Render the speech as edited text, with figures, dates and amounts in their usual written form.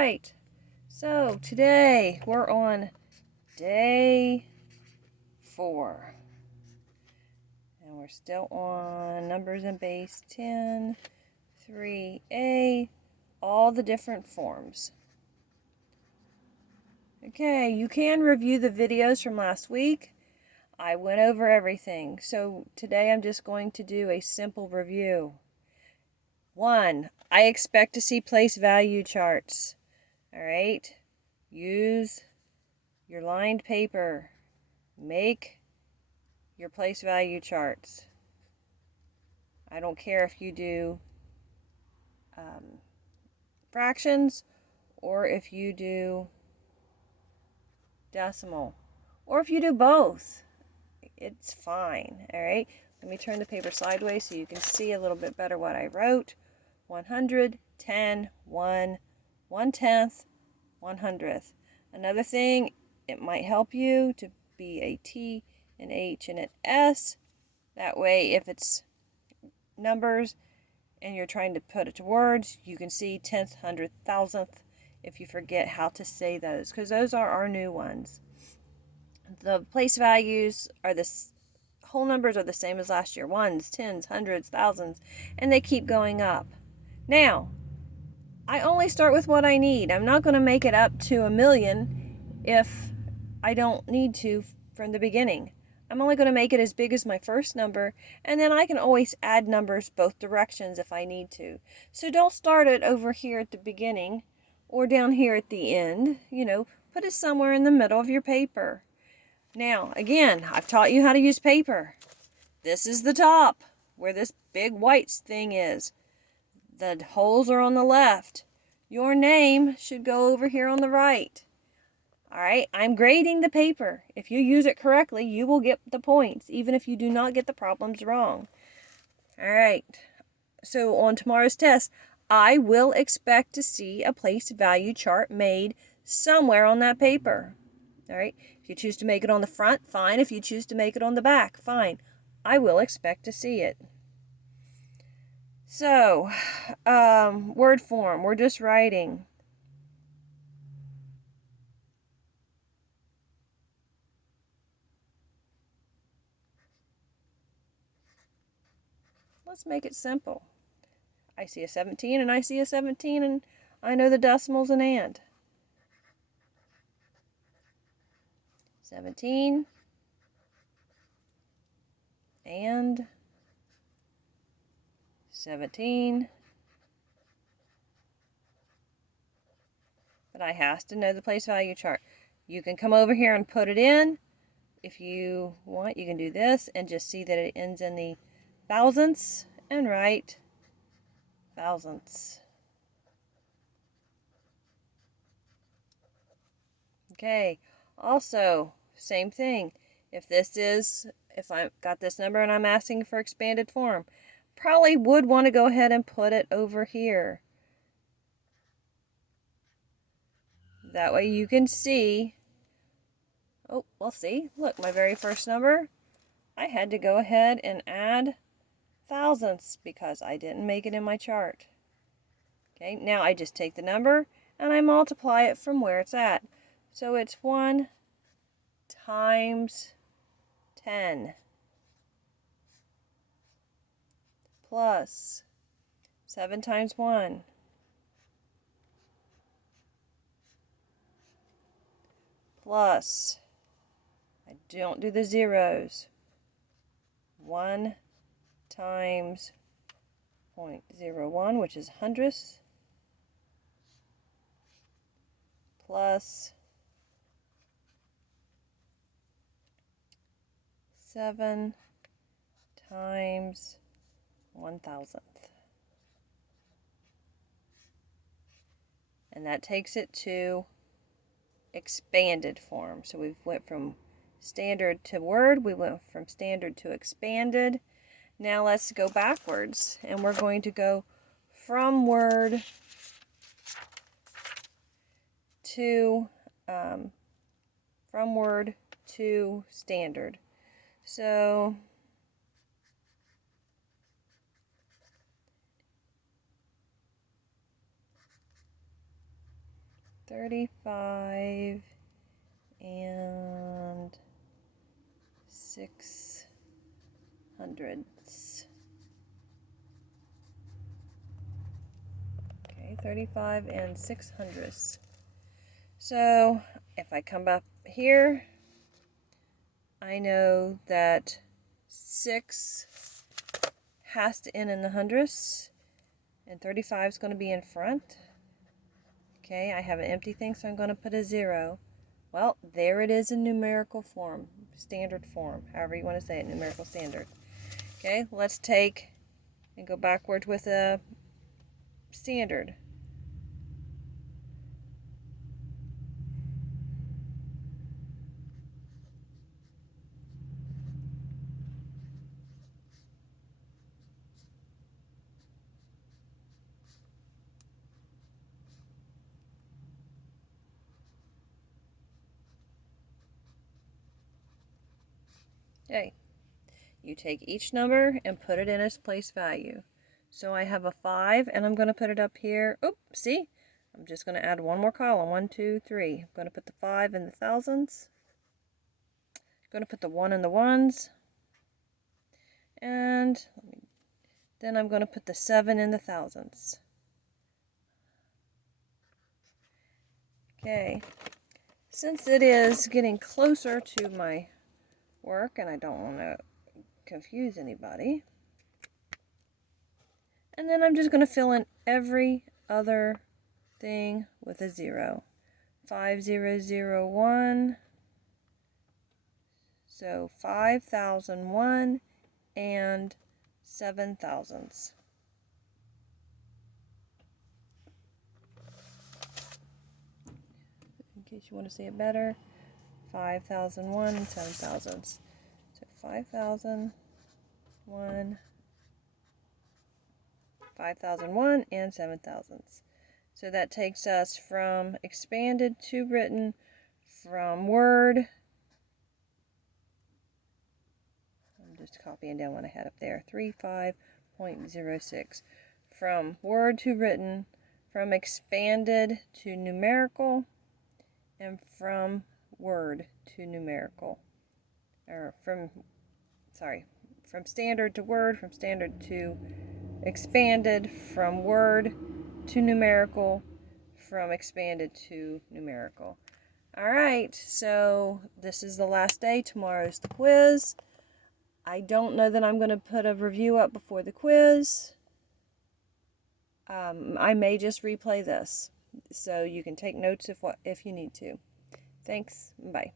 right. So today we're on day 4. And we're still on numbers in base 10, 3a, all the different forms. Okay, you can review the videos from last week. I went over everything. So today I'm just going to do a simple review. 1. I expect to see place value charts. Alright, use your lined paper. Make your place value charts. I don't care if you do fractions or if you do decimal or if you do both. It's fine. Alright, let me turn the paper sideways so you can see a little bit better what I wrote. 100, 10, 1, 1/10, 1/100th. Another thing, it might help you to be a T, an H, and an S. That way, if it's numbers and you're trying to put it to words, you can see 10th, 100th, 1000th if you forget how to say those, because those are our new ones. The place values are whole numbers are the same as last year. Ones, tens, hundreds, thousands, and they keep going up. Now, I only start with what I need. I'm not going to make it up to 1,000,000 if I don't need to from the beginning. I'm only going to make it as big as my first number, and then I can always add numbers both directions if I need to. So don't start it over here at the beginning or down here at the end. Put it somewhere in the middle of your paper. Now, again, I've taught you how to use paper. This is the top where this big white thing is. The holes are on the left. Your name should go over here on the right. Alright, I'm grading the paper. If you use it correctly, you will get the points, even if you do not get the problems wrong. Alright, so on tomorrow's test, I will expect to see a place value chart made somewhere on that paper. Alright, if you choose to make it on the front, fine. If you choose to make it on the back, fine. I will expect to see it. So, word form, we're just writing. Let's make it simple. I see a 17 and I see a 17 and I know the decimals and. 17 and 17. But I have to know the place value chart. You can come over here and put it in. If you want, you can do this and just see that it ends in the thousandths and write thousandths. Okay, also, same thing. If I've got this number and I'm asking for expanded form, probably would want to go ahead and put it over here. That way you can see. Oh, well, see, look, my very first number, I had to go ahead and add thousandths because I didn't make it in my chart. Okay, now I just take the number and I multiply it from where it's at. So it's 1 times 10 plus 7 times 1 plus, I don't do the zeros, 1 times 0.01, which is hundredths, plus 7 times 1,000th. And that takes it to expanded form. So we went from standard to word, we went from standard to expanded. Now let's go backwards, and we're going to go from word to standard. So 35 and 6/100ths. Okay, 35 and 6/100ths. So if I come up here, I know that 6 has to end in the hundredths, and 35 is going to be in front. Okay, I have an empty thing, so I'm going to put a 0. Well, there it is in numerical form, standard form, however you want to say it, numerical standard. Okay, let's take and go backwards with a standard. Okay, you take each number and put it in its place value. So I have a 5, and I'm going to put it up here. Oop, see? I'm just going to add one more column. 1, 2, 3. I'm going to put the 5 in the thousands. I'm going to put the 1 in the ones. And then I'm going to put the 7 in the thousands. Okay. Since it is getting closer to my work, and I don't want to confuse anybody, and then I'm just going to fill in every other thing with a 0. 5001, so 5001 and 7/1000ths. In case you want to see it better, 5001 and 7/1000ths. So 5001, 5001 and 7/1000ths. So that takes us from expanded to written, from Word. I'm just copying down what I had up there. 35.06. From Word to written, from expanded to numerical, and from Word to numerical. Or from standard to Word, from standard to expanded, from Word to numerical, from expanded to numerical. Alright, so this is the last day. Tomorrow's the quiz. I don't know that I'm going to put a review up before the quiz. I may just replay this, so you can take notes if you need to. Thanks. Bye.